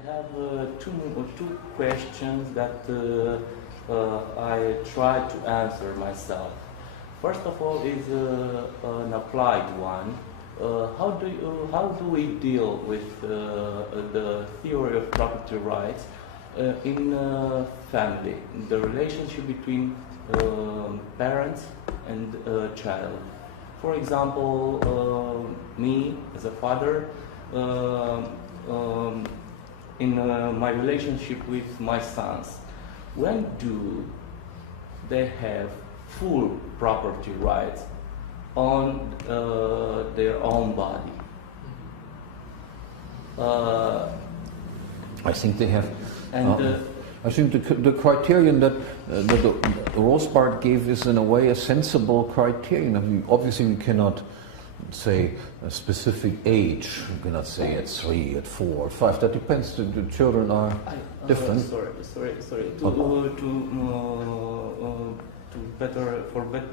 I have two questions that I try to answer myself. First of all is an applied one. How do we deal with the theory of property rights in family, the relationship between parents and child? For example, me as a father, in my relationship with my sons, when do they have full property rights on their own body? I think they have. And I think the criterion that Rothbard gave is in a way a sensible criterion. I mean, obviously, we cannot say a specific age. We cannot say at 3, at 4, at 5. That depends. The children are different. Sorry.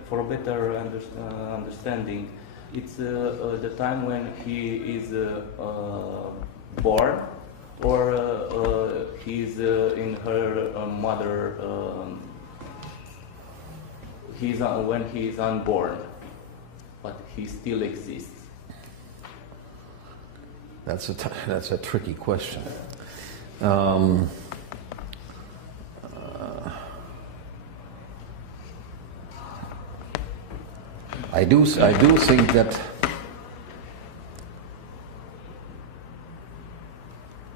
For better understanding, it's the time when he is born, or he's in her mother. He's when he is unborn, but he still exists. That's a tricky question. I do think that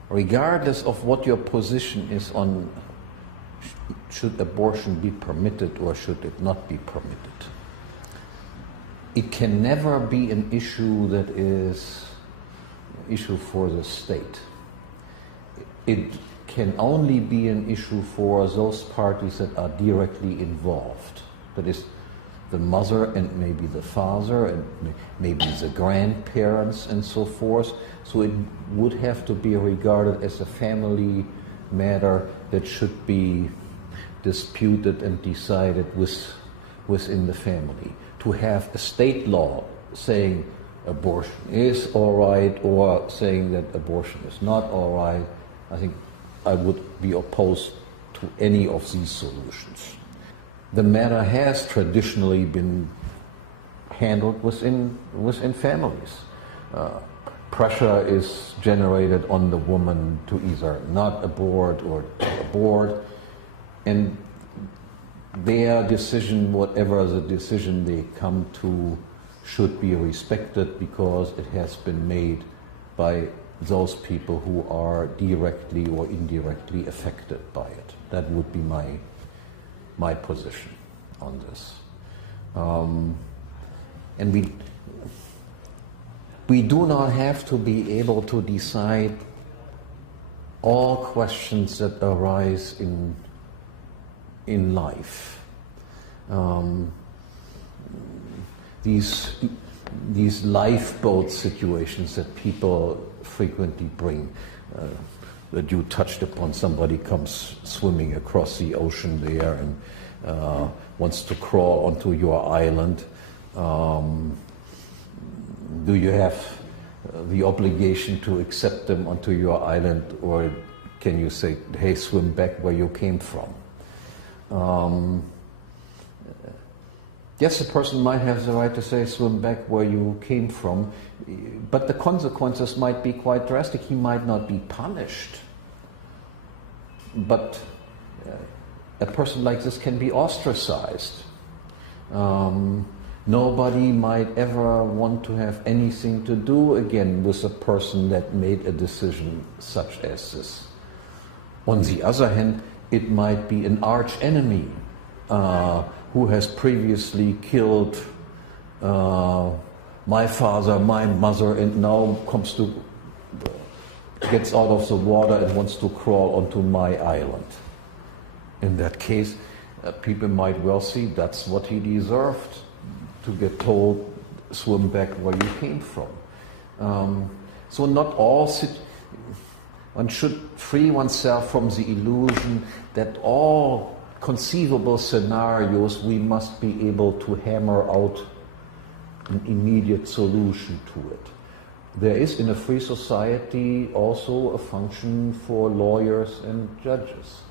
regardless of what your position is on should abortion be permitted or should it not be permitted, it can never be an issue that is an issue for the state. It can only be an issue for those parties that are directly involved. That is, the mother and maybe the father and maybe the grandparents and so forth. So it would have to be regarded as a family matter that should be disputed and decided within the family. To have a state law saying abortion is all right or saying that abortion is not all right, I think I would be opposed to any of these solutions. The matter has traditionally been handled within families. Pressure is generated on the woman to either not abort or to abort, and their decision, whatever the decision they come to, should be respected because it has been made by those people who are directly or indirectly affected by it. That would be my position on this. And we do not have to be able to decide all questions that arise in life. These lifeboat situations that people frequently bring, that you touched upon, somebody comes swimming across the ocean there and wants to crawl onto your island. Do you have the obligation to accept them onto your island, or can you say, hey, swim back where you came from? Yes, a person might have the right to say, swim back where you came from, but the consequences might be quite drastic. He might not be punished, but a person like this can be ostracized. Nobody might ever want to have anything to do again with a person that made a decision such as this. On the other hand, it might be an arch enemy who has previously killed my father, my mother, and now gets out of the water and wants to crawl onto my island. In that case, people might well see that's what he deserved, to get told, swim back where you came from. So not all, one should free oneself from the illusion that all conceivable scenarios we must be able to hammer out an immediate solution to it. there is in a free society also a function for lawyers and judges.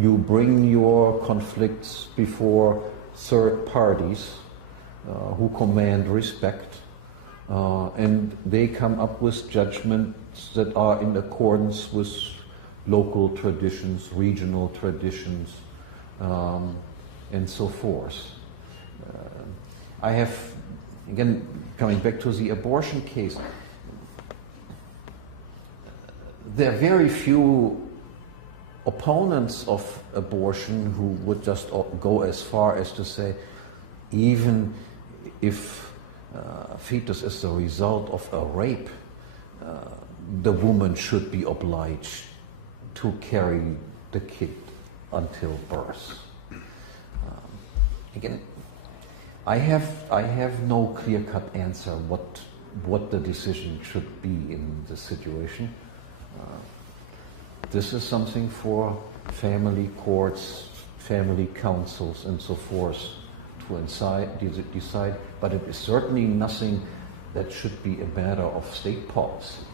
You bring your conflicts before third parties who command respect, and they come up with judgments that are in accordance with local traditions, regional traditions, and so forth. I have, again, coming back to the abortion case, there are very few opponents of abortion who would just go as far as to say, even if fetus is the result of a rape, the woman should be obliged to carry the kid until birth. Again, I have no clear-cut answer what the decision should be in this situation. This is something for family courts, family councils, and so forth to decide, but it is certainly nothing that should be a matter of state policy.